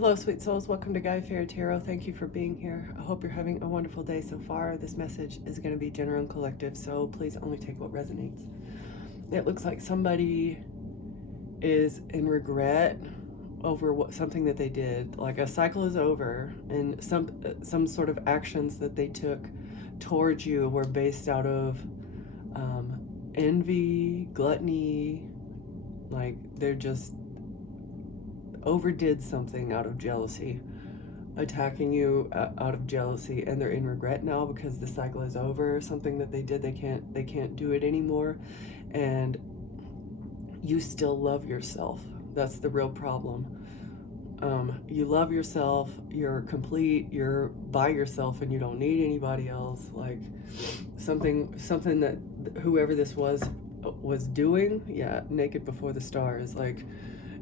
Hello, sweet souls. Welcome to Guy Fairy Tarot. Thank you for being here. I hope you're having a wonderful day so far. This message is going to be general and collective, so please only take what resonates. It looks like somebody is in regret over something that they did. Like a cycle is over, and some sort of actions that they took towards you were based out of envy, gluttony. Like they're just overdid something out of jealousy, attacking you out of jealousy, and they're in regret now because the cycle is over. Something that they did, they can't do it anymore, and you still love yourself. That's the real problem. You love yourself, you're complete, you're by yourself, and you don't need anybody else. Like something that whoever this was doing, yeah, naked before the stars. Like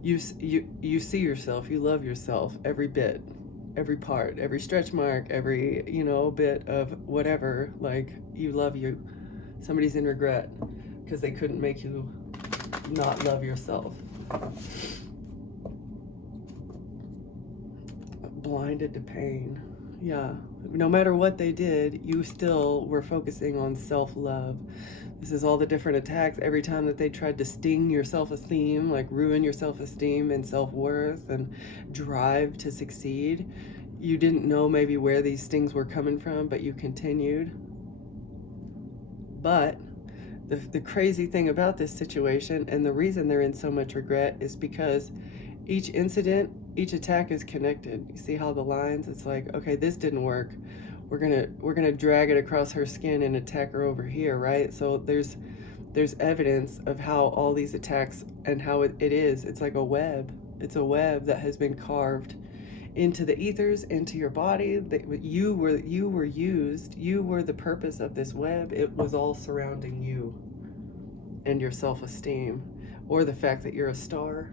you see yourself, you love yourself, every bit, every part, every stretch mark, every bit of whatever. Like you love you. Somebody's in regret because they couldn't make you not love yourself. Blinded to pain. Yeah, no matter what they did, you still were focusing on self-love. This is all the different attacks every time that they tried to sting your self-esteem, like ruin your self-esteem and self-worth and drive to succeed. You didn't know maybe where these stings were coming from, but you continued. But the crazy thing about this situation, and the reason they're in so much regret, is because each incident, each attack is connected. You see how the lines, it's like, okay, this didn't work. We're gonna drag it across her skin and attack her over here, right? So there's evidence of how all these attacks and how it is. It's like a web. It's a web that has been carved into the ethers, into your body. That you were used. You were the purpose of this web. It was all surrounding you and your self-esteem, or the fact that you're a star.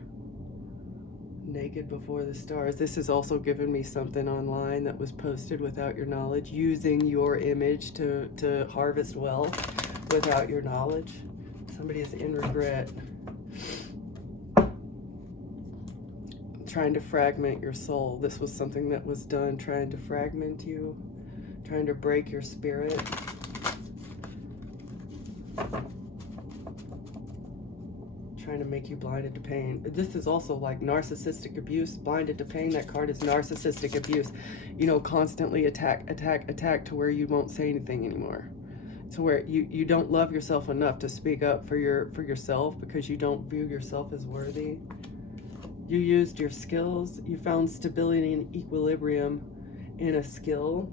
Naked before the stars. This has also given me something online that was posted without your knowledge, using your image to harvest wealth without your knowledge. Somebody is in regret, trying to fragment your soul. This was something that was done, trying to fragment you, trying to break your spirit. Trying to make you blinded to pain. This is also like narcissistic abuse. Blinded to pain, that card is narcissistic abuse. Constantly attack to where you won't say anything anymore. To where you don't love yourself enough to speak up for yourself because you don't view yourself as worthy. You used your skills. You found stability and equilibrium in a skill,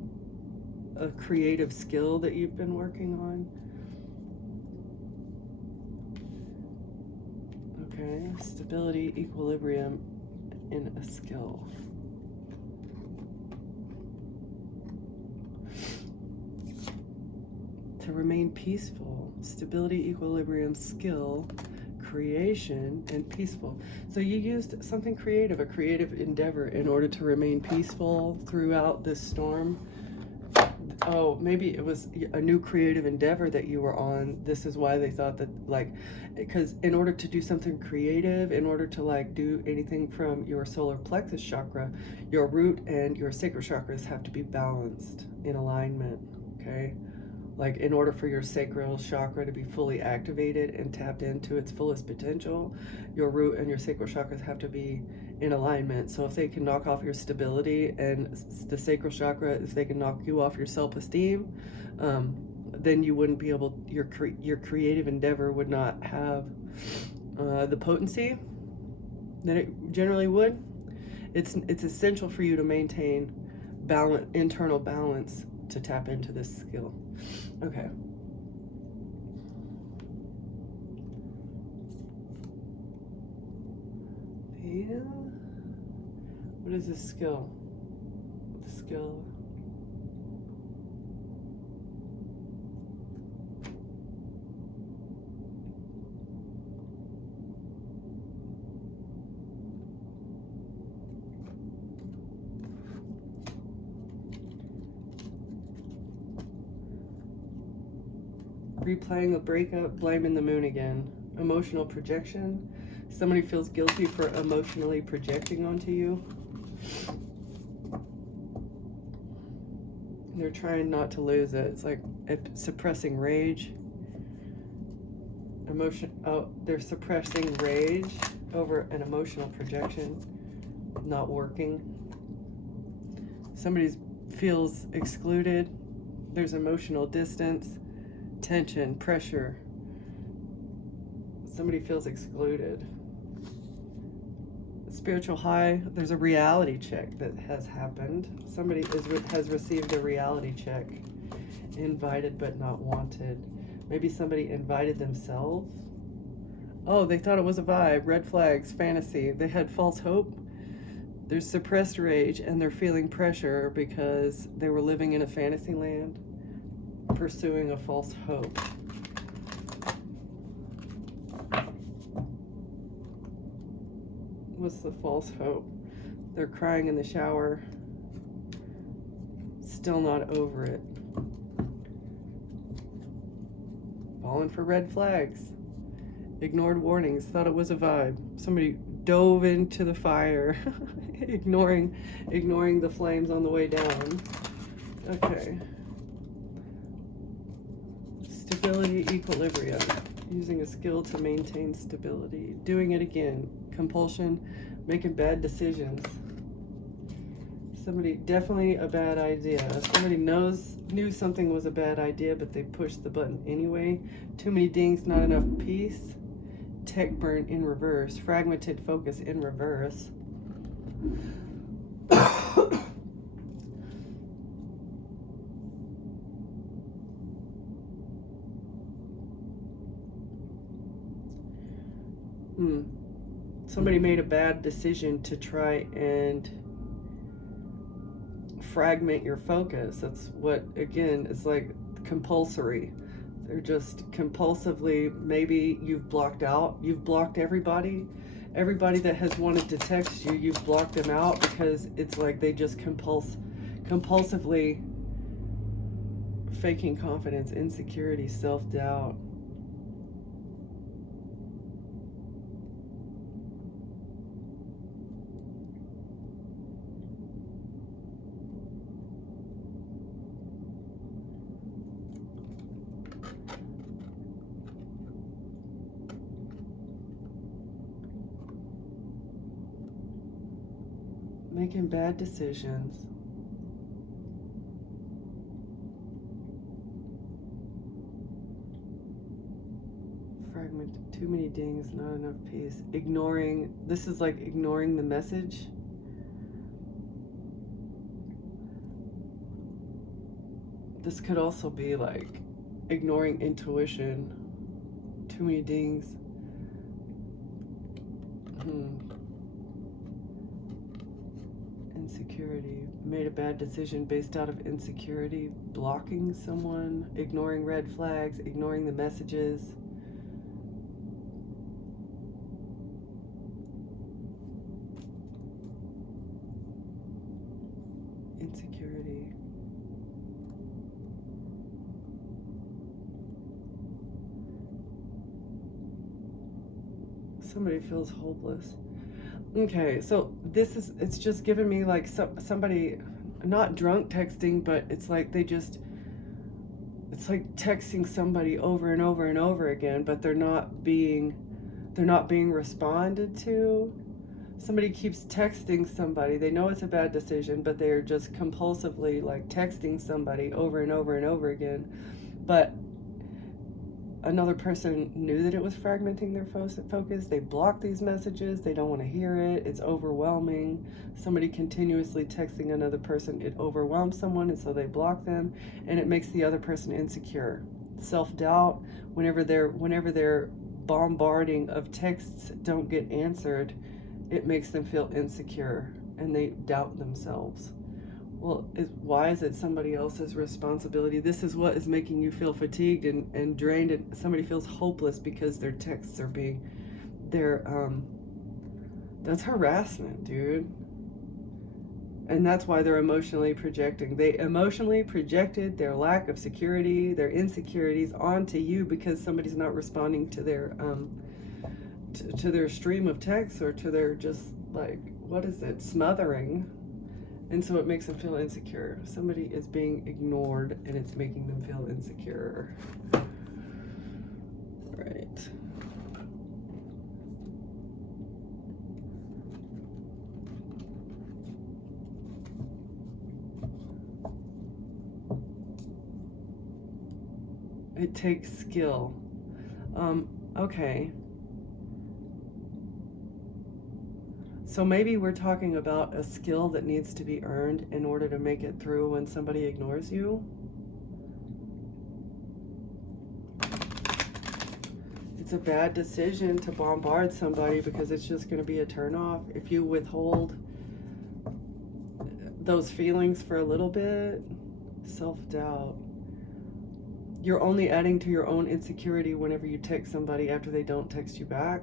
a creative skill that you've been working on. Okay, stability, equilibrium in a skill. To remain peaceful, stability, equilibrium, skill, creation, and peaceful. So you used something creative, a creative endeavor, in order to remain peaceful throughout this storm. Oh, maybe it was a new creative endeavor that you were on. This is why they thought that, because in order to do something creative, in order to do anything from your solar plexus chakra, your root and your sacral chakras have to be balanced in alignment, okay? In order for your sacral chakra to be fully activated and tapped into its fullest potential, your root and your sacral chakras have to be in alignment. So if they can knock off your stability, and the sacral chakra, if they can knock you off your self-esteem, then you wouldn't be able, your creative endeavor would not have the potency that it generally would. It's essential for you to maintain internal balance to tap into this skill. Okay. Yeah. What is this skill? The skill. Replaying a breakup, blaming the moon again. Emotional projection. Somebody feels guilty for emotionally projecting onto you. They're trying not to lose it. It's like suppressing rage. They're suppressing rage over an emotional projection not working. Somebody feels excluded. There's emotional distance, tension, pressure. Somebody feels excluded. Spiritual high, there's a reality check that has happened. Somebody has received a reality check. Invited but not wanted. Maybe somebody invited themselves. Oh, they thought it was a vibe. Red flags, fantasy. They had false hope. There's suppressed rage, and they're feeling pressure because they were living in a fantasy land, pursuing a false hope. What's the false hope? They're crying in the shower, still not over it. Falling for red flags. Ignored warnings, thought it was a vibe. Somebody dove into the fire, ignoring the flames on the way down. Okay. Stability, equilibrium. Using a skill to maintain stability. Doing it again. Compulsion, making bad decisions. Somebody, definitely a bad idea. Somebody knew something was a bad idea, but they pushed the button anyway. Too many dings, not enough peace. Tech burn in reverse. Fragmented focus in reverse. Somebody made a bad decision to try and fragment your focus. That's what, again, it's like compulsory. They're just compulsively, maybe you've blocked everybody that has wanted to text you, you've blocked them out because it's like they just compulsively faking confidence, insecurity, self-doubt. Making bad decisions. Fragmented, too many dings, not enough peace. Ignoring, this is like ignoring the message. This could also be like ignoring intuition. Too many dings. Insecurity. Made a bad decision based out of insecurity. Blocking someone. Ignoring red flags. Ignoring the messages. Insecurity. Somebody feels hopeless. Okay, so it's just giving me like somebody, not drunk texting, but it's like it's like texting somebody over and over and over again, but they're not being responded to. Somebody keeps texting somebody. They know it's a bad decision, but they're just compulsively like texting somebody over and over and over again. But another person knew that it was fragmenting their focus. They block these messages. They don't want to hear it. It's overwhelming. Somebody continuously texting another person, it overwhelms someone, and so they block them, and it makes the other person insecure. Self-doubt, whenever they're bombarding of texts don't get answered, it makes them feel insecure, and they doubt themselves. Well, why is it somebody else's responsibility? This is what is making you feel fatigued and drained, and somebody feels hopeless because their texts are that's harassment, dude. And that's why they're emotionally projecting. They emotionally projected their lack of security, their insecurities onto you because somebody's not responding to their to their stream of text or to their just like what is it? Smothering. And so it makes them feel insecure. Somebody is being ignored and it's making them feel insecure. Right. It takes skill. Okay. So maybe we're talking about a skill that needs to be earned in order to make it through when somebody ignores you. It's a bad decision to bombard somebody because it's just going to be a turnoff. If you withhold those feelings for a little bit, self-doubt. You're only adding to your own insecurity whenever you text somebody after they don't text you back.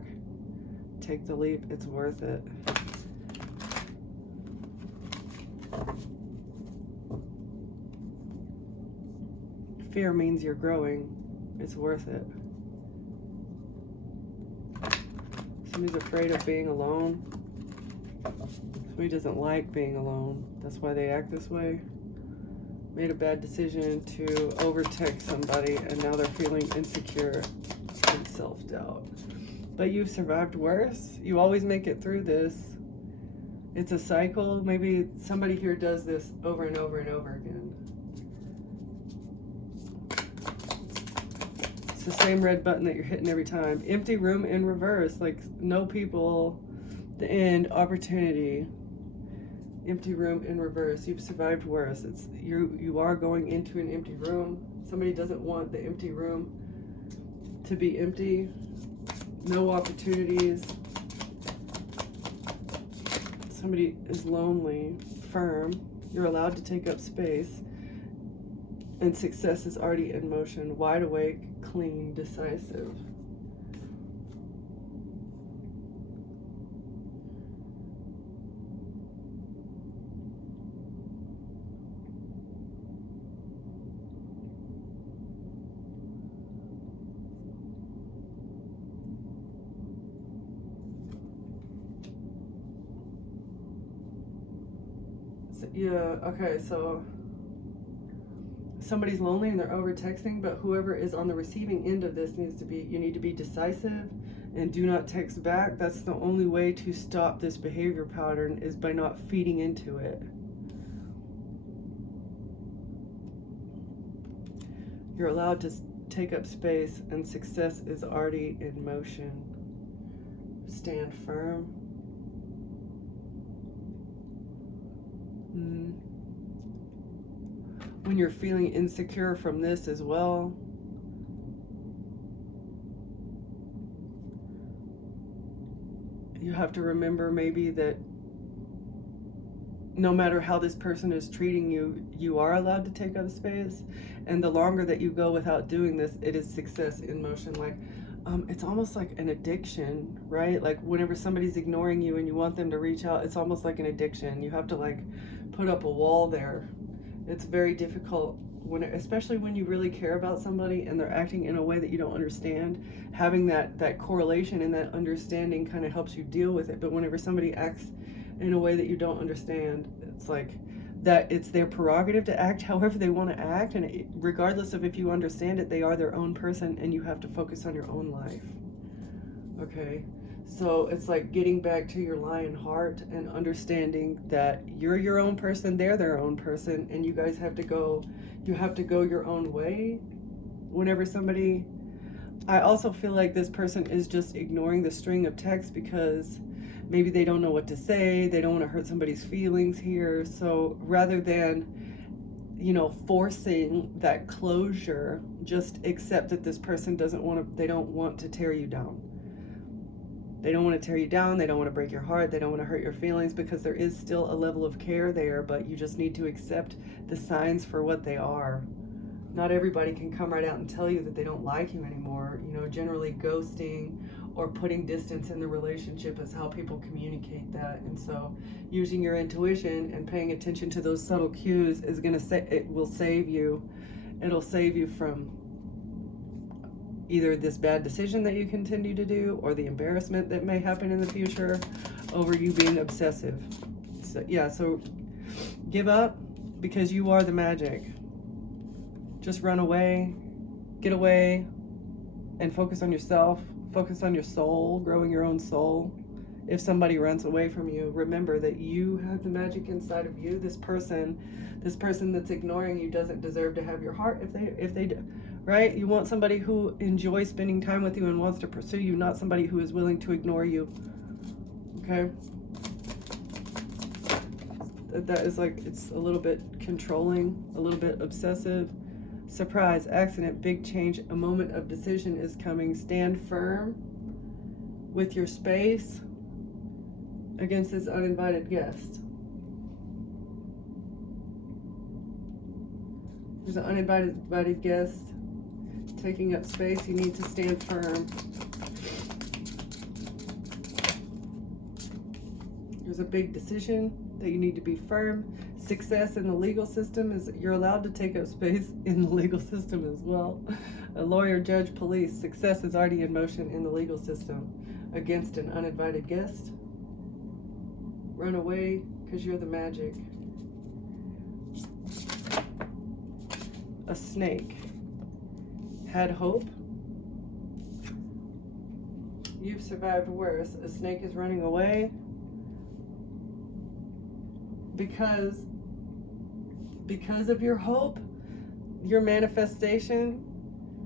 Take the leap, it's worth it. Fear means you're growing. It's worth it. Somebody's afraid of being alone. Somebody doesn't like being alone. That's why they act this way. Made a bad decision to over-text somebody and now they're feeling insecure and self-doubt. But you've survived worse. You always make it through this. It's a cycle. Maybe somebody here does this over and over and over again. It's the same red button that you're hitting every time. Empty room in reverse, like no people, the end, opportunity. Empty room in reverse. You've survived worse. It's you are going into an empty room. Somebody doesn't want the empty room to be empty. No opportunities. Somebody is lonely, firm. You're allowed to take up space. And success is already in motion. Wide awake, clean, decisive. Yeah, okay, so somebody's lonely and they're over texting, but whoever is on the receiving end of this you need to be decisive and do not text back. That's the only way to stop this behavior pattern, is by not feeding into it. You're allowed to take up space and success is already in motion. Stand firm. When you're feeling insecure from this as well, you have to remember maybe that no matter how this person is treating you, you are allowed to take up space. And the longer that you go without doing this, it is success in motion. Like, it's almost like an addiction, right? Like whenever somebody's ignoring you and you want them to reach out, it's almost like an addiction. You have to like put up a wall there. It's very difficult, especially when you really care about somebody and they're acting in a way that you don't understand. Having that correlation and that understanding kind of helps you deal with it. But whenever somebody acts in a way that you don't understand, it's like that it's their prerogative to act however they want to act, and regardless of if you understand it, they are their own person and you have to focus on your own life. Okay, so it's like getting back to your lion heart and understanding that you're your own person, they're their own person, and you guys have to go your own way. Whenever somebody, I also feel like this person is just ignoring the string of text because maybe they don't know what to say, they don't want to hurt somebody's feelings here. So rather than, forcing that closure, just accept that this person they don't want to tear you down. They don't want to tear you down, they don't want to break your heart, they don't want to hurt your feelings, because there is still a level of care there, but you just need to accept the signs for what they are. Not everybody can come right out and tell you that they don't like you anymore. Generally ghosting or putting distance in the relationship is how people communicate that. And so using your intuition and paying attention to those subtle cues is it will save you. It'll save you from either this bad decision that you continue to do or the embarrassment that may happen in the future. over you being obsessive. So, yeah, so give up because you are the magic. Just run away, get away, and focus on yourself. Focus on your soul, growing your own soul. If somebody runs away from you, remember that you have the magic inside of you. This person that's ignoring you doesn't deserve to have your heart if they do, right? You want somebody who enjoys spending time with you and wants to pursue you, not somebody who is willing to ignore you. Okay? That is like, it's a little bit controlling, a little bit obsessive. Surprise, accident, big change, a moment of decision is coming. Stand firm with your space against this uninvited guest. There's an uninvited guest taking up space. You need to stand firm. There's a big decision that you need to be firm. Success in the legal system is you're allowed to take up space in the legal system as well. A lawyer, judge, police. Success is already in motion in the legal system against an uninvited guest. Run away because you're the magic. A snake had hope. You've survived worse. A snake is running away because of your hope, your manifestation.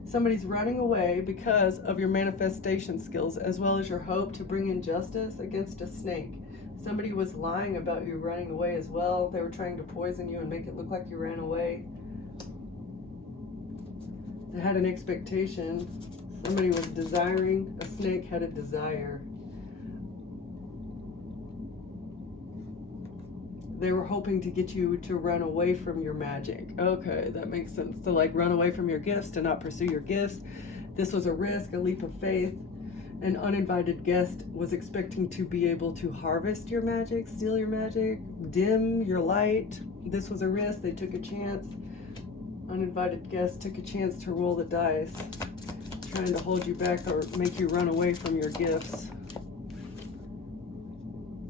Somebody's running away because of your manifestation skills as well as your hope to bring in justice against a snake. Somebody was lying about you running away as well. They were trying to poison you and make it look like you ran away. They had an expectation. Somebody was desiring. A snake had a desire. They were hoping to get you to run away from your magic. Okay, that makes sense. To like run away from your gifts, to not pursue your gifts. This was a risk, a leap of faith. An uninvited guest was expecting to be able to harvest your magic, steal your magic, dim your light. This was a risk. They took a chance. Uninvited guest took a chance to roll the dice, trying to hold you back or make you run away from your gifts.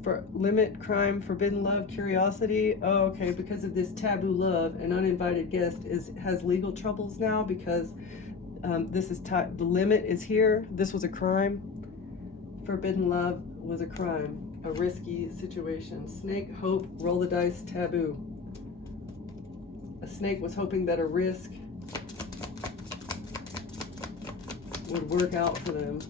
For limit, crime, forbidden love, curiosity. Oh, okay, because of this taboo love, an uninvited guest has legal troubles now because the limit is here. This was a crime. Forbidden love was a crime, a risky situation. Snake, hope, roll the dice, taboo. A snake was hoping that a risk would work out for them.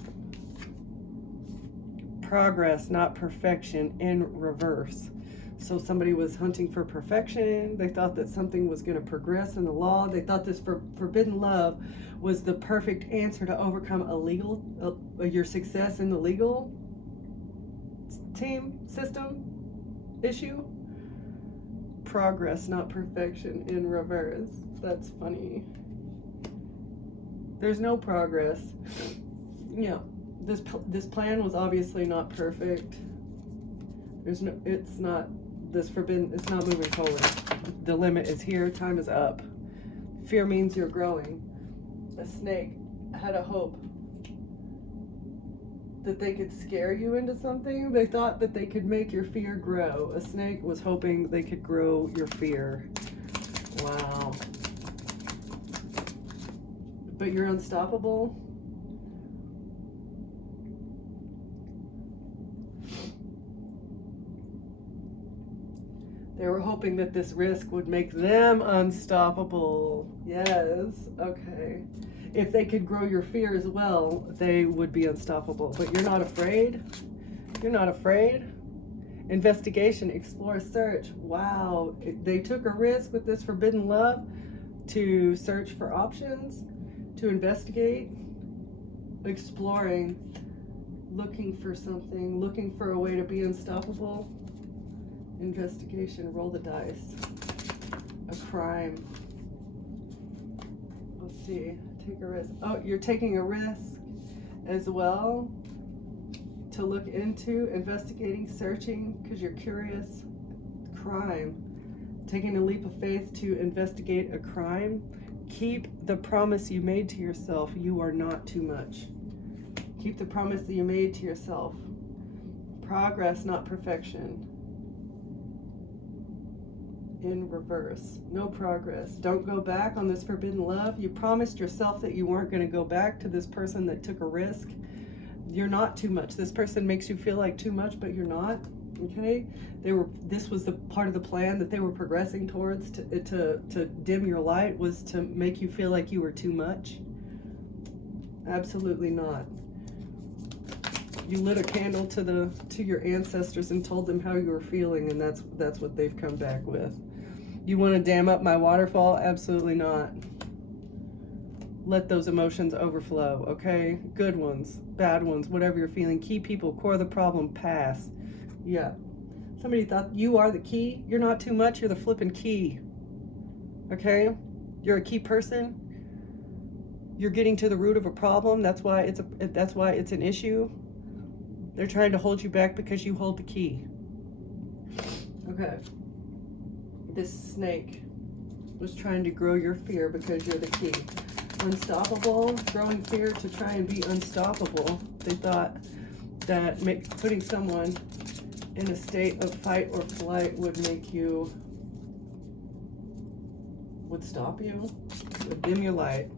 Progress, not perfection, in reverse. So somebody was hunting for perfection. They thought that something was going to progress in the law. They thought this forbidden love was the perfect answer to overcome your success in the legal team system issue. Progress, not perfection, in reverse. That's funny. There's no progress. Yeah, this plan was obviously not perfect. It's not moving forward. The limit is here, time is up. Fear means you're growing. A snake had a hope that they could scare you into something. They thought that they could make your fear grow. A snake was hoping they could grow your fear. Wow. But you're unstoppable. They were hoping that this risk would make them unstoppable. Yes, okay. If they could grow your fear as well, they would be unstoppable. But you're not afraid? You're not afraid? Investigation, explore, search. Wow. They took a risk with this forbidden love to search for options, to investigate, exploring, looking for something, looking for a way to be unstoppable. Investigation, roll the dice. A crime. Let's see. Take a risk. Oh, you're taking a risk as well to look into, investigating, searching, because you're curious. Crime. Taking a leap of faith to investigate a crime. Keep the promise you made to yourself. You are not too much. Keep the promise that you made to yourself. Progress, not perfection. In reverse. No progress. Don't go back on this forbidden love. You promised yourself that you weren't going to go back to this person that took a risk. You're not too much. This person makes you feel like too much, but you're not. Okay? This was the part of the plan that they were progressing towards to dim your light, was to make you feel like you were too much. Absolutely not. You lit a candle to your ancestors and told them how you were feeling, and that's what they've come back with. You want to dam up my waterfall? Absolutely not. Let those emotions overflow, okay? Good ones, bad ones, whatever you're feeling. Key people, core of the problem, pass. Yeah. Somebody thought you are the key. You're not too much. You're the flipping key. Okay? You're a key person. You're getting to the root of a problem. That's why it's an issue. They're trying to hold you back because you hold the key. Okay. This snake was trying to grow your fear because you're the key. Unstoppable, growing fear to try and be unstoppable. They thought that putting someone in a state of fight or flight would stop you, would dim your light.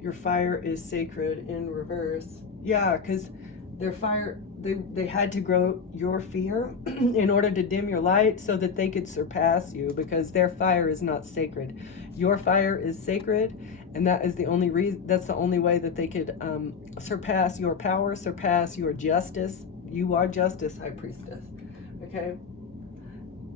Your fire is sacred in reverse. Yeah, because their fire, they had to grow your fear in order to dim your light so that they could surpass you, because their fire is not sacred. Your fire is sacred, and that is the only reason. That's the only way that they could surpass your power, surpass your justice. You are justice, High Priestess. Okay?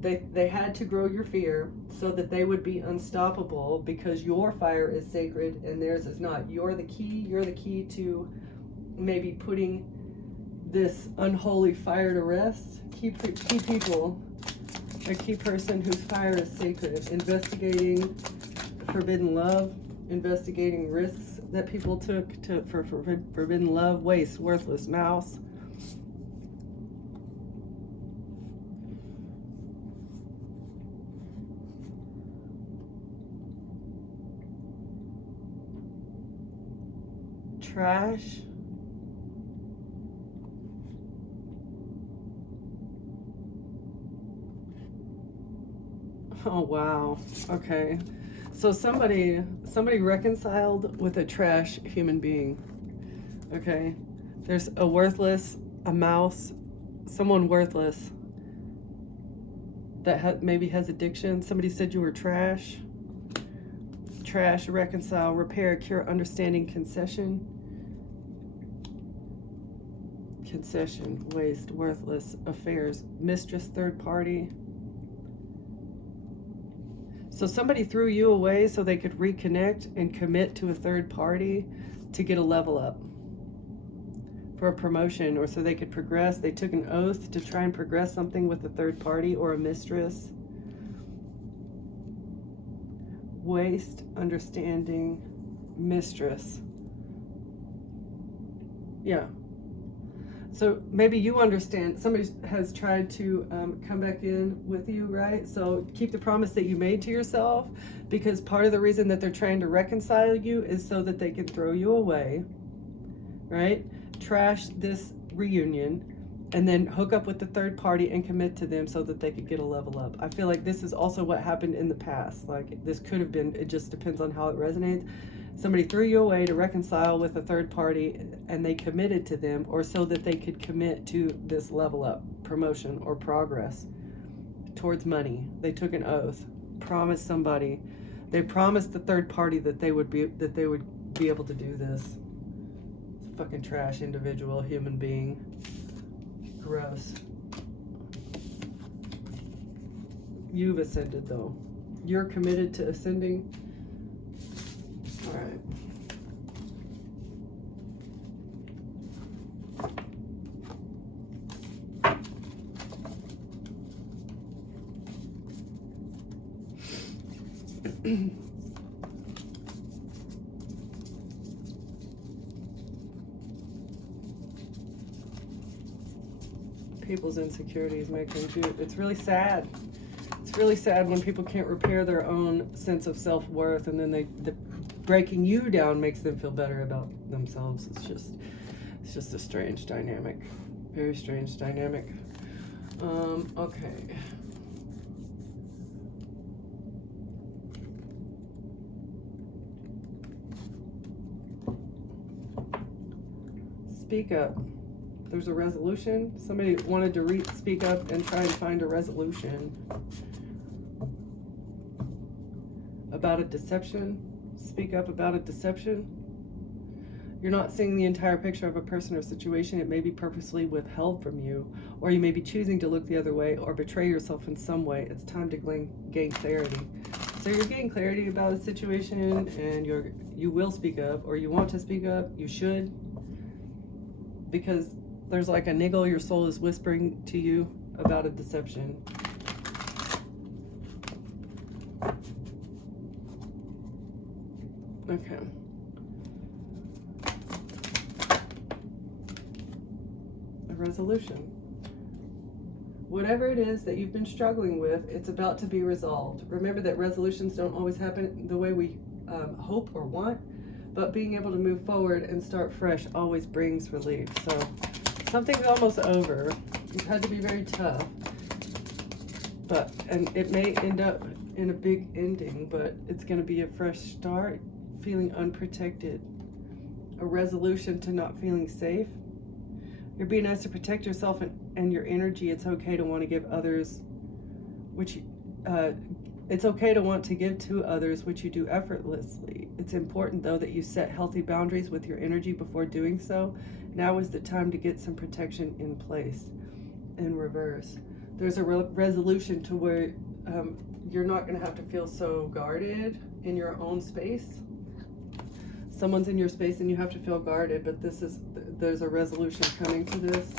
They had to grow your fear so that they would be unstoppable, because your fire is sacred and theirs is not. You're the key to maybe putting this unholy fire to rest. Key people, a key person whose fire is sacred, investigating forbidden love, investigating risks that people took for forbidden love, waste, worthless, mouse. Trash. Oh wow. Okay. So somebody reconciled with a trash human being. Okay. There's a worthless, a mouse, someone worthless that maybe has addiction. Somebody said you were trash. Trash, reconcile, repair, cure, understanding, concession. Concession, waste, worthless, affairs, mistress, third party. So somebody threw you away so they could reconnect and commit to a third party to get a level up for a promotion, or so they could progress. They took an oath to try and progress something with a third party or a mistress. Waste, understanding, mistress. Yeah. So maybe you understand, somebody has tried to come back in with you, right? So keep the promise that you made to yourself, because part of the reason that they're trying to reconcile you is so that they can throw you away, right? Trash this reunion and then hook up with the third party and commit to them so that they could get a level up. I feel like this is also what happened in the past. Like this could have been, it just depends on how it resonates. Somebody threw you away to reconcile with a third party and they committed to them, or so that they could commit to this level up, promotion or progress towards money. They took an oath, promised somebody. They promised the third party that they would be able to do this. Fucking trash individual, human being. Gross. You've ascended though. You're committed to ascending. All right. People's insecurities make them do it. It's really sad. It's really sad when people can't repair their own sense of self-worth, and then the breaking you down makes them feel better about themselves. It's just It's just a strange dynamic. Very strange dynamic. Okay. Speak up. There's a resolution. Somebody wanted to speak up and try and find a resolution about a deception. Speak up about a deception. You're not seeing the entire picture of a person or situation. It may be purposely withheld from you, or you may be choosing to look the other way or betray yourself in some way. It's time to gain clarity. So you're getting clarity about a situation, and you will speak up, or you want to speak up. You should, because there's like a niggle your soul is whispering to you about a deception. Okay. A resolution. Whatever it is that you've been struggling with, it's about to be resolved. Remember that resolutions don't always happen the way we hope or want, but being able to move forward and start fresh always brings relief. So something's almost over. You've had to be very tough, and it may end up in a big ending, but it's going to be a fresh start, feeling unprotected, a resolution to not feeling safe. You're being asked to protect yourself and your energy. It's okay to want to give others, it's okay to want to give to others, which you do effortlessly. It's important, though, that you set healthy boundaries with your energy before doing so. Now is the time to get some protection in place. In reverse, there's a resolution to where you're not going to have to feel so guarded in your own space. Someone's in your space and you have to feel guarded, but there's a resolution coming to this.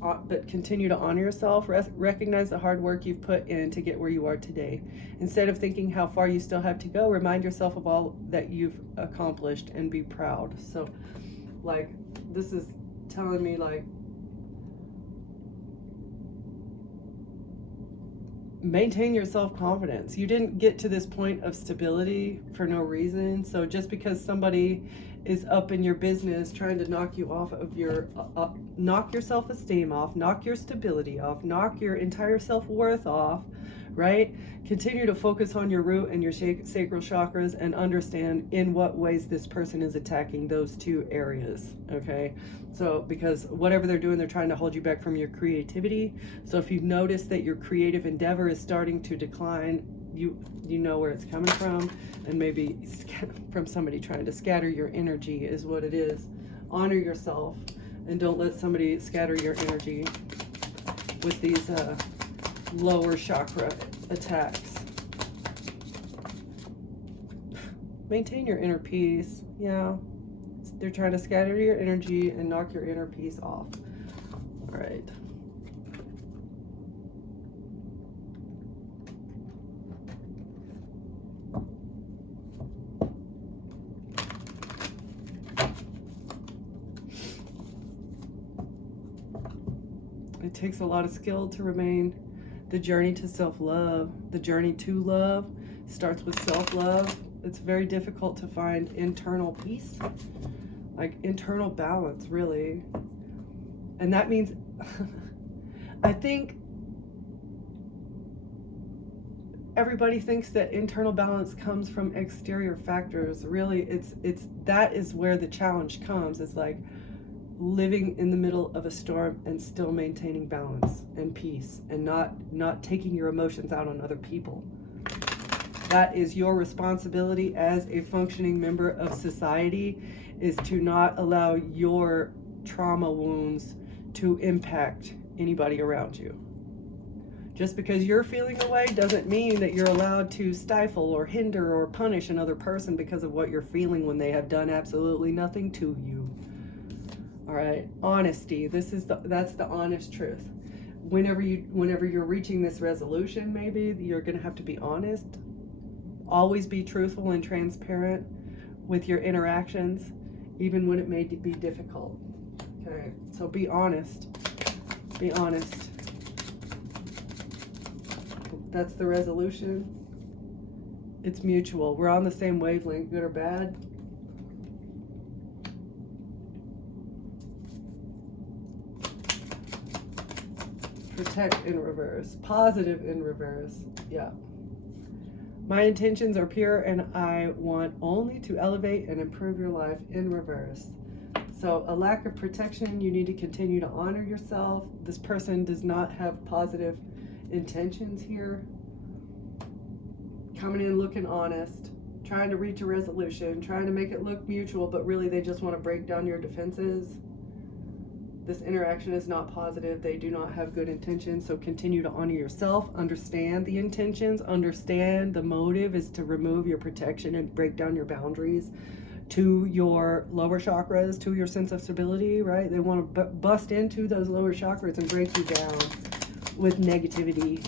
But continue to honor yourself. Recognize the hard work you've put in to get where you are today. Instead of thinking how far you still have to go, remind yourself of all that you've accomplished and be proud. So, like, this is telling me, like, maintain your self-confidence. You didn't get to this point of stability for no reason. So just because somebody is up in your business trying to knock you off of your knock your self-esteem off, knock your stability off, knock your entire self-worth off, right? Continue to focus on your root and your sacral chakras and understand in what ways this person is attacking those two areas, okay? So because whatever they're doing, they're trying to hold you back from your creativity. So if you've noticed that your creative endeavor is starting to decline, you know where it's coming from, and maybe from somebody trying to scatter your energy is what it is. Honor yourself and don't let somebody scatter your energy with these lower chakra attacks. Maintain your inner peace. Yeah, they're trying to scatter your energy and knock your inner peace off. All right. It takes a lot of skill to remain. The journey to self-love, the journey to love starts with self-love. It's very difficult to find internal peace, like internal balance, really. And that means, I think everybody thinks that internal balance comes from exterior factors. Really, that is where the challenge comes. It's like living in the middle of a storm and still maintaining balance and peace and not taking your emotions out on other people. That is your responsibility as a functioning member of society, is to not allow your trauma wounds to impact anybody around you. Just because you're feeling away doesn't mean that you're allowed to stifle or hinder or punish another person because of what you're feeling when they have done absolutely nothing to you. All right, honesty. That's the honest truth. Whenever you're reaching this resolution, maybe you're going to have to be honest. Always be truthful and transparent with your interactions, even when it may be difficult. Okay, so be honest. Be honest. That's the resolution. It's mutual. We're on the same wavelength, good or bad. protect in reverse, positive in reverse. Yeah. My intentions are pure and I want only to elevate and improve your life in reverse. So a lack of protection, you need to continue to honor yourself. This person does not have positive intentions here. Coming in looking honest, trying to reach a resolution, trying to make it look mutual, but really they just want to break down your defenses. This interaction is not positive. They do not have good intentions. So continue to honor yourself, understand the intentions, understand the motive is to remove your protection and break down your boundaries to your lower chakras, to your sense of stability, right? They want to bust into those lower chakras and break you down with negativity.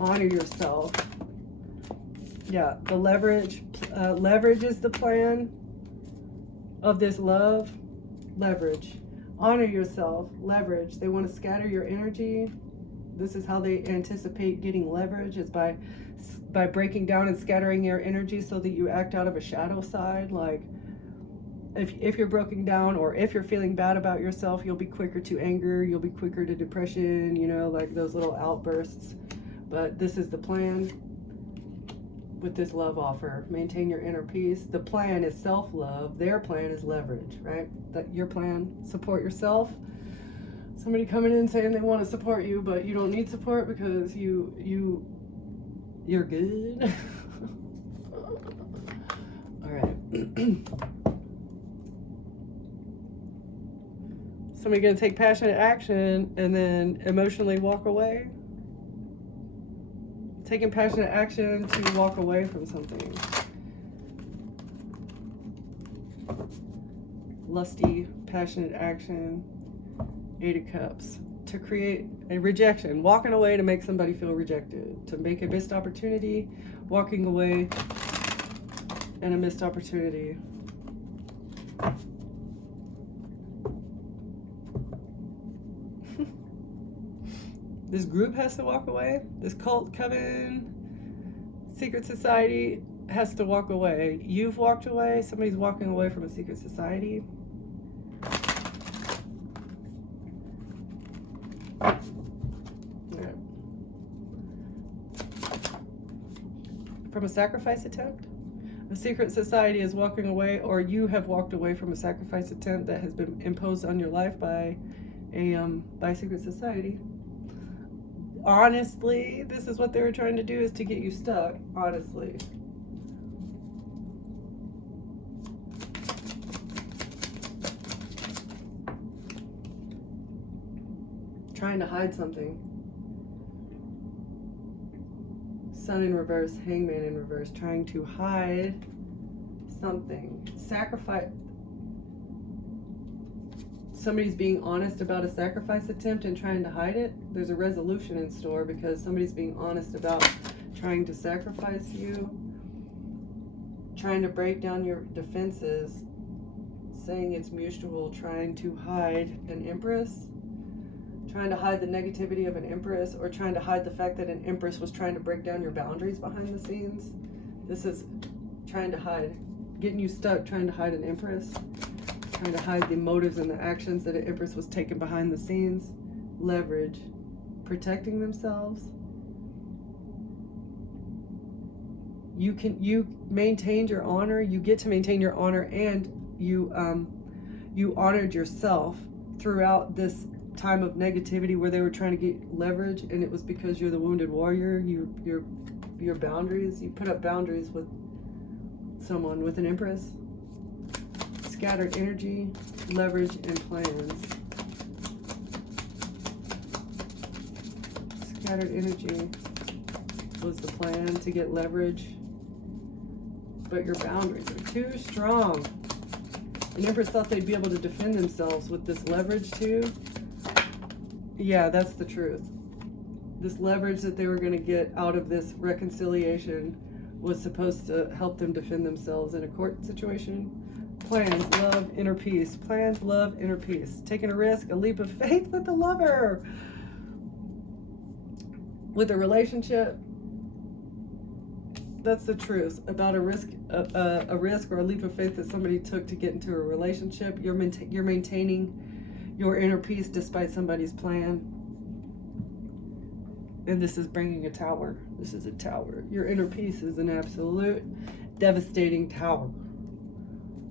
Honor yourself. Yeah, the leverage is the plan of this love. Leverage. Honor yourself. Leverage. They want to scatter your energy. This is how they anticipate getting leverage, is by breaking down and scattering your energy so that you act out of a shadow side. Like if you're broken down or if you're feeling bad about yourself, you'll be quicker to anger, you'll be quicker to depression, you know, like those little outbursts. But this is the plan with this love offer. Maintain your inner peace. The plan is self-love. Their plan is leverage, right? That your plan, support yourself. Somebody coming in saying they want to support you, but you don't need support because you're good. All right. Somebody gonna take passionate action and then emotionally walk away. Taking passionate action to walk away from something. Lusty, passionate action. 8 of Cups. To create a rejection. Walking away to make somebody feel rejected. To make a missed opportunity. Walking away and a missed opportunity. This group has to walk away. This cult, coven, secret society has to walk away. You've walked away. Somebody's walking away from a secret society. Yeah. From a sacrifice attempt. A secret society is walking away, or you have walked away from a sacrifice attempt that has been imposed on your life by a secret society. Honestly, this is what they were trying to do, is to get you stuck, honestly. Trying to hide something. Sun in reverse, Hangman in reverse, trying to hide something. Sacrifice. Somebody's being honest about a sacrifice attempt and trying to hide it. There's a resolution in store because somebody's being honest about trying to sacrifice you, trying to break down your defenses, saying it's mutual, trying to hide an Empress, trying to hide the negativity of an Empress, or trying to hide the fact that an Empress was trying to break down your boundaries behind the scenes. This is trying to hide, getting you stuck, trying to hide an Empress. Trying to hide the motives and the actions that an Empress was taking behind the scenes. Leverage. Protecting themselves. You maintained your honor. You get to maintain your honor, and you honored yourself throughout this time of negativity where they were trying to get leverage, and it was because you're the wounded warrior. Your boundaries. You put up boundaries with someone, with an Empress. Scattered energy, leverage, and plans. Scattered energy was the plan to get leverage, but your boundaries are too strong. An Empress thought they'd be able to defend themselves with this leverage too. Yeah, that's the truth. This leverage that they were going to get out of this reconciliation was supposed to help them defend themselves in a court situation. Plans, love, inner peace. Plans, love, inner peace. Taking a risk, a leap of faith with the lover. With a relationship, that's the truth about a risk or a leap of faith that somebody took to get into a relationship. You're maintaining your inner peace despite somebody's plan. And this is bringing a tower. This is a tower. Your inner peace is an absolute devastating tower.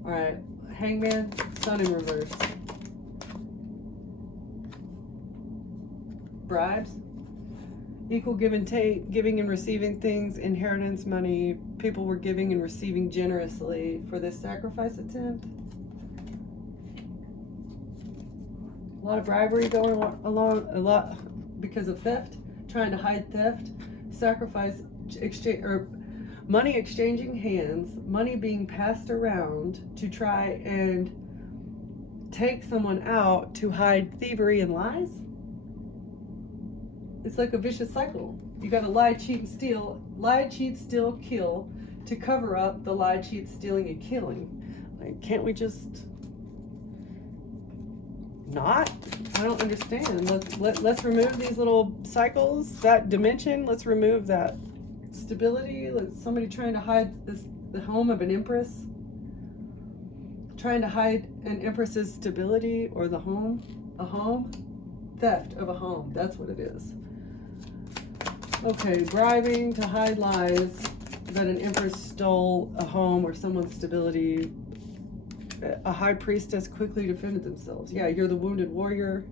All right, Hangman, Sun in reverse. Bribes, equal give and take, giving and receiving things, inheritance, money. People were giving and receiving generously for this sacrifice attempt. A lot of bribery going along, a lot because of theft, trying to hide theft, sacrifice, exchange, or money exchanging hands, money being passed around to try and take someone out to hide thievery and lies. It's like a vicious cycle. You gotta lie, cheat, and steal. Lie, cheat, steal, kill to cover up the lie, cheat, stealing, and killing. Like, can't we just not? I don't understand. Let's remove these little cycles, that dimension. Let's remove that stability. Somebody trying to hide the home of an empress, trying to hide an empress's stability, or the home, a home, theft of a home. That's what it is. Okay, bribing to hide lies that an empress stole a home or someone's stability. A high priestess quickly defended themselves. Yeah, you're the wounded warrior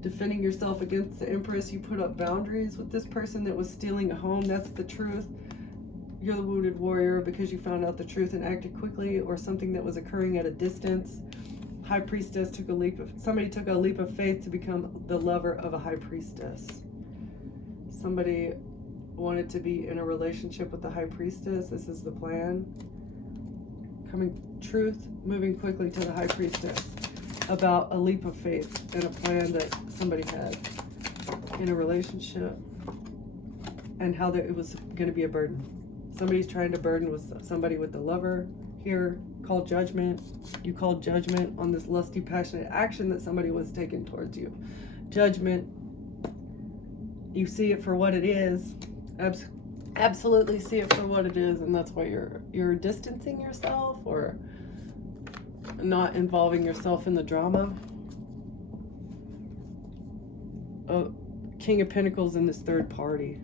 defending yourself against the empress. You put up boundaries with this person that was stealing a home. That's the truth. You're the wounded warrior because you found out the truth and acted quickly, or something that was occurring at a distance. High priestess somebody took a leap of faith to become the lover of a high priestess. Somebody wanted to be in a relationship with the high priestess. This is the plan. Truth, moving quickly to the high priestess about a leap of faith and a plan that somebody had in a relationship, and how that it was going to be a burden. Somebody's trying to burden with somebody with the lover here. Called judgment. You called judgment on this lusty, passionate action that somebody was taking towards you. Judgment. You see it for what it is. Absolutely see it for what it is, and that's why you're distancing yourself or not involving yourself in the drama. King of Pentacles in this third party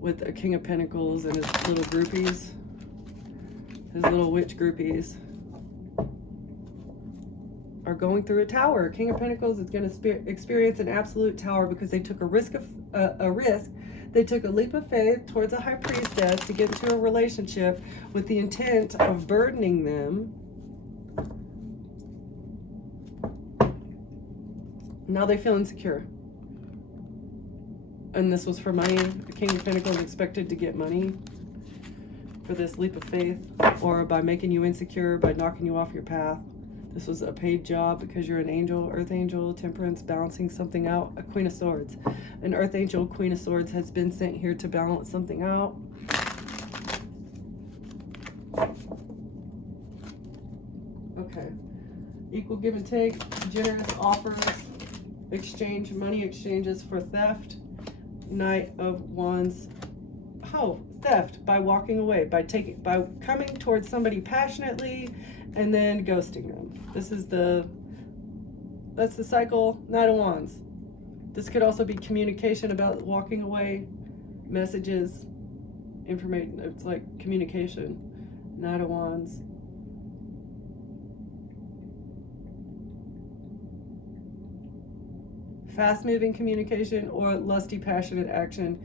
with a King of Pentacles and his little groupies, his little witch groupies, are going through a tower. King of Pentacles is going to experience an absolute tower because they took a risk. They took a leap of faith towards a high priestess to get into a relationship with the intent of burdening them. Now they feel insecure. And this was for money. The King of Pentacles expected to get money for this leap of faith, or by making you insecure, by knocking you off your path. This was a paid job because you're an angel, earth angel, temperance, balancing something out, a Queen of Swords. An earth angel, Queen of Swords, has been sent here to balance something out. Okay. Equal give and take, generous offers, exchange, money exchanges for theft. Knight of Wands. Oh, theft by walking away, by coming towards somebody passionately and then ghosting them. That's the cycle. Knight of Wands. This could also be communication about walking away, messages, information. It's like communication. Knight of Wands. Fast-moving communication or lusty, passionate action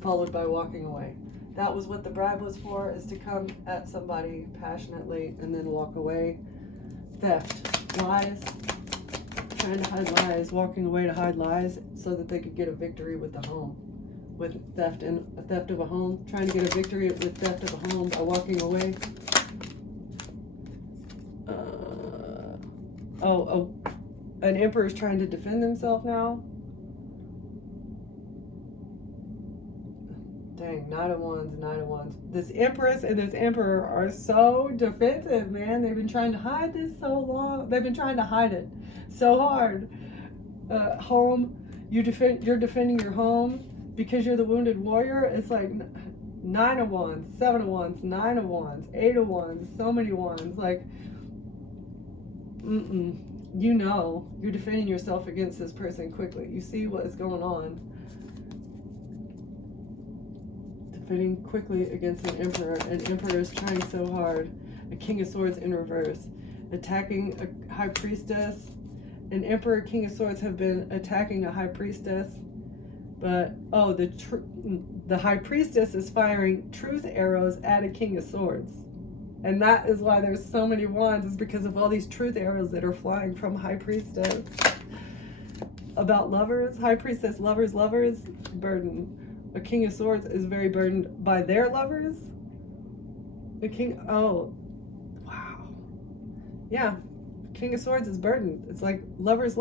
followed by walking away. That was what the bribe was for, is to come at somebody passionately and then walk away. Theft, lies, trying to hide lies, walking away to hide lies so that they could get a victory with the home. With theft and a theft of a home, trying to get a victory with theft of a home by walking away. An emperor is trying to defend himself now. Dang, Knight of Wands, Knight of Wands. This empress and this emperor are so defensive, man. They've been trying to hide this so long. They've been trying to hide it so hard. Home, you're defending your home because you're the wounded warrior. It's like 9 of Wands, 7 of Wands, 9 of Wands, 8 of Wands, so many Wands. Like, you know, you're defending yourself against this person quickly. You see what is going on. defending quickly against an emperor. An emperor is trying so hard. A king of swords in reverse. Attacking a high priestess. An emperor, king of swords have been attacking a high priestess. But, oh, the high priestess is firing truth arrows at a king of swords. And that is why there's so many wands, is because of all these truth arrows that are flying from high priestess. About lovers, high priestess, lovers, burden. A king of swords is very burdened by their lovers. The king, oh, wow. Yeah, king of swords is burdened. It's like lovers,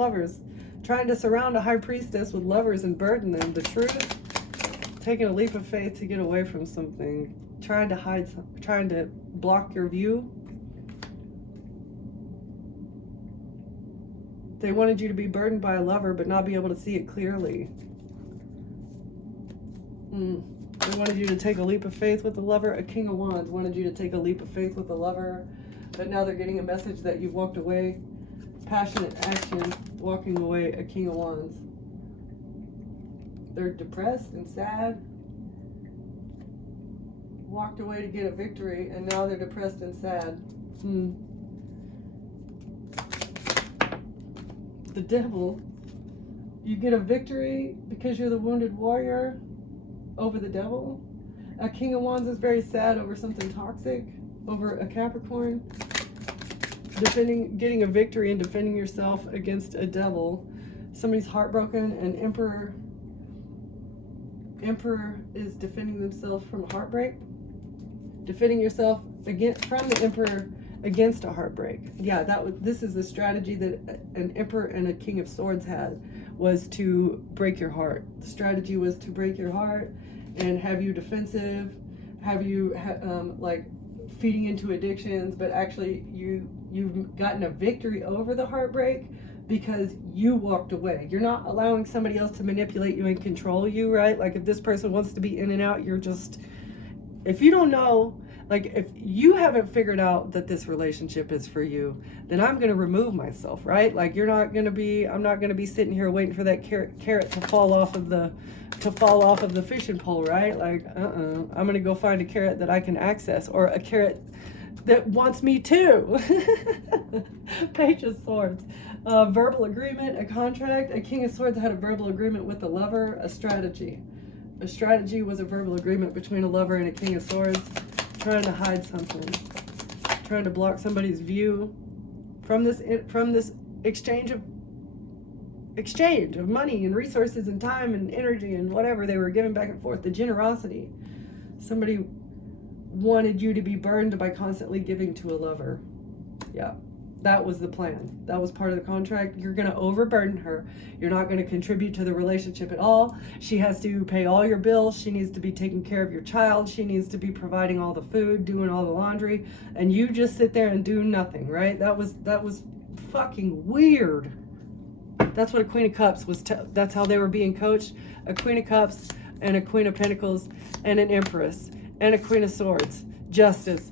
trying to surround a high priestess with lovers and burden them. The truth, taking a leap of faith to get away from something, trying to hide, trying to block your view. They wanted you to be burdened by a lover but not be able to see it clearly. They wanted you to take a leap of faith with the lover. A king of wands wanted you to take a leap of faith with the lover, but now they're getting a message that you've walked away. Passionate action, walking away. A king of wands. They're depressed and sad. Walked away to get a victory, and now they're depressed and sad. The devil. You get a victory because you're the wounded warrior over the devil. A king of wands is very sad over something toxic, over a Capricorn. Getting a victory and defending yourself against a devil. Somebody's heartbroken. An emperor is defending themselves from a heartbreak. Defending yourself from the emperor against a heartbreak. Yeah, this is the strategy that an emperor and a king of swords had, was to break your heart. The strategy was to break your heart and have you defensive, have you like feeding into addictions, but actually you've gotten a victory over the heartbreak because you walked away. You're not allowing somebody else to manipulate you and control you, right? Like if this person wants to be in and out, you're just, if you don't know, like if you haven't figured out that this relationship is for you, then I'm going to remove myself, right? Like I'm not going to be sitting here waiting for that carrot to fall off of the fishing pole, right? Like, I'm going to go find a carrot that I can access, or a carrot that wants me too. Page of Swords. Verbal agreement, a contract. A king of swords had a verbal agreement with the lover. A strategy. A strategy was a verbal agreement between a lover and a king of swords, trying to hide something, trying to block somebody's view from this exchange of money and resources and time and energy and whatever they were giving back and forth. The generosity. Somebody wanted you to be burned by constantly giving to a lover. Yeah, that was the plan. That was part of the contract. You're going to overburden her. You're not going to contribute to the relationship at all. She has to pay all your bills. She needs to be taking care of your child. She needs to be providing all the food, doing all the laundry, and you just sit there and do nothing, right? That was fucking weird. That's what a Queen of Cups was. That's how they were being coached. A Queen of Cups and a Queen of Pentacles and an Empress and a Queen of Swords. Justice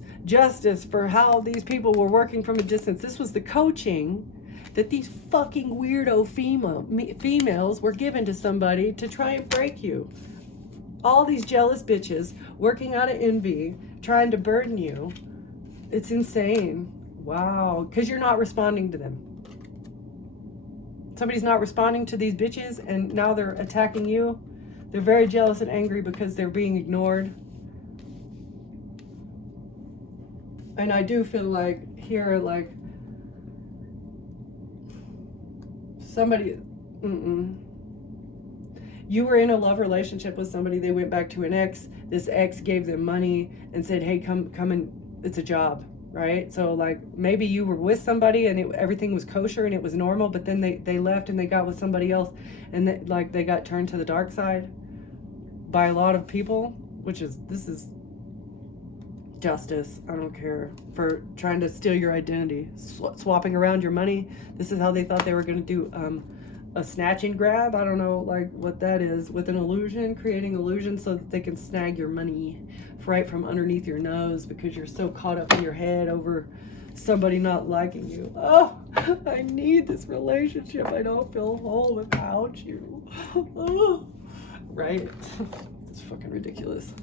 for how these people were working from a distance. This was the coaching that these fucking weirdo females were given to somebody to try and break you. All these jealous bitches working out of envy, trying to burden you. It's insane. Wow. Because you're not responding to them. Somebody's not responding to these bitches and now they're attacking you. They're very jealous and angry because they're being ignored. And I do feel like here, like somebody, you were in a love relationship with somebody. They went back to an ex. This ex gave them money and said, hey, come and it's a job, right? So like maybe you were with somebody and everything was kosher and it was normal, but then they left and they got with somebody else and they got turned to the dark side by a lot of people, this is justice. I don't care, for trying to steal your identity, swapping around your money. This is how they thought they were going to do a snatch and grab. I don't know like what that is, with an illusion, creating illusion so that they can snag your money right from underneath your nose because you're so caught up in your head over somebody not liking you. Oh, I need this relationship. I don't feel whole without you. Oh, right? It's fucking ridiculous.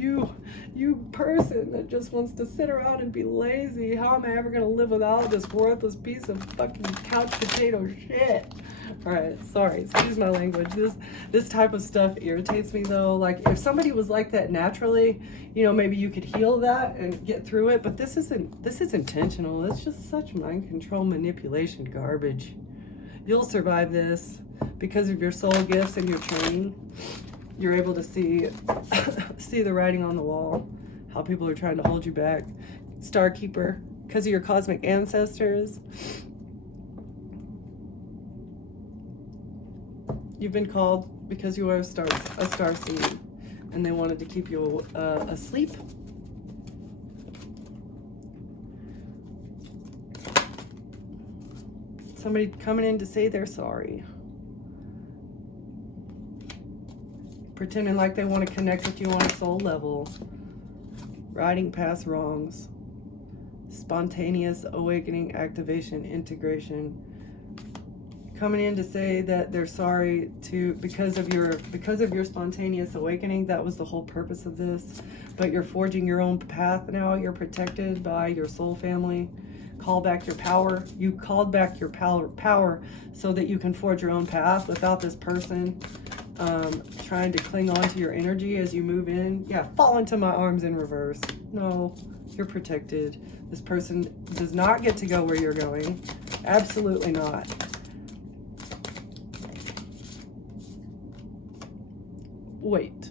You person that just wants to sit around and be lazy. How am I ever gonna live without this worthless piece of fucking couch potato shit? All right, sorry, excuse my language. This type of stuff irritates me though. Like if somebody was like that naturally, you know, maybe you could heal that and get through it. But this is intentional. It's just such mind control manipulation garbage. You'll survive this because of your soul gifts and your training. You're able to see see the writing on the wall, how people are trying to hold you back. Star Keeper, because of your cosmic ancestors. You've been called because you are a star seed, and they wanted to keep you asleep. Somebody coming in to say they're sorry. Pretending like they want to connect with you on a soul level. Riding past wrongs. Spontaneous awakening, activation, integration. Coming in to say that they're sorry because of your spontaneous awakening. That was the whole purpose of this. But you're forging your own path now. You're protected by your soul family. Call back your power. You called back your power so that you can forge your own path without this person trying to cling on to your energy as you move in. Yeah, fall into my arms in reverse. No, you're protected. This person does not get to go where you're going. Absolutely not. Wait.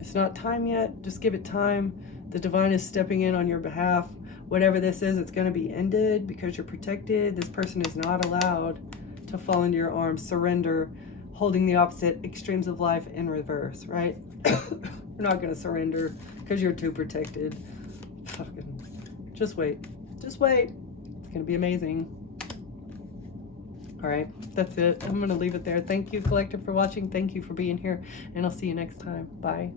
It's not time yet. Just give it time. The divine is stepping in on your behalf. Whatever this is, it's going to be ended because you're protected. This person is not allowed to fall into your arms. Surrender. Holding the opposite extremes of life in reverse, right? You're not going to surrender because you're too protected. Fucking just wait. Just wait. It's going to be amazing. All right, that's it. I'm going to leave it there. Thank you, Collective, for watching. Thank you for being here, and I'll see you next time. Bye.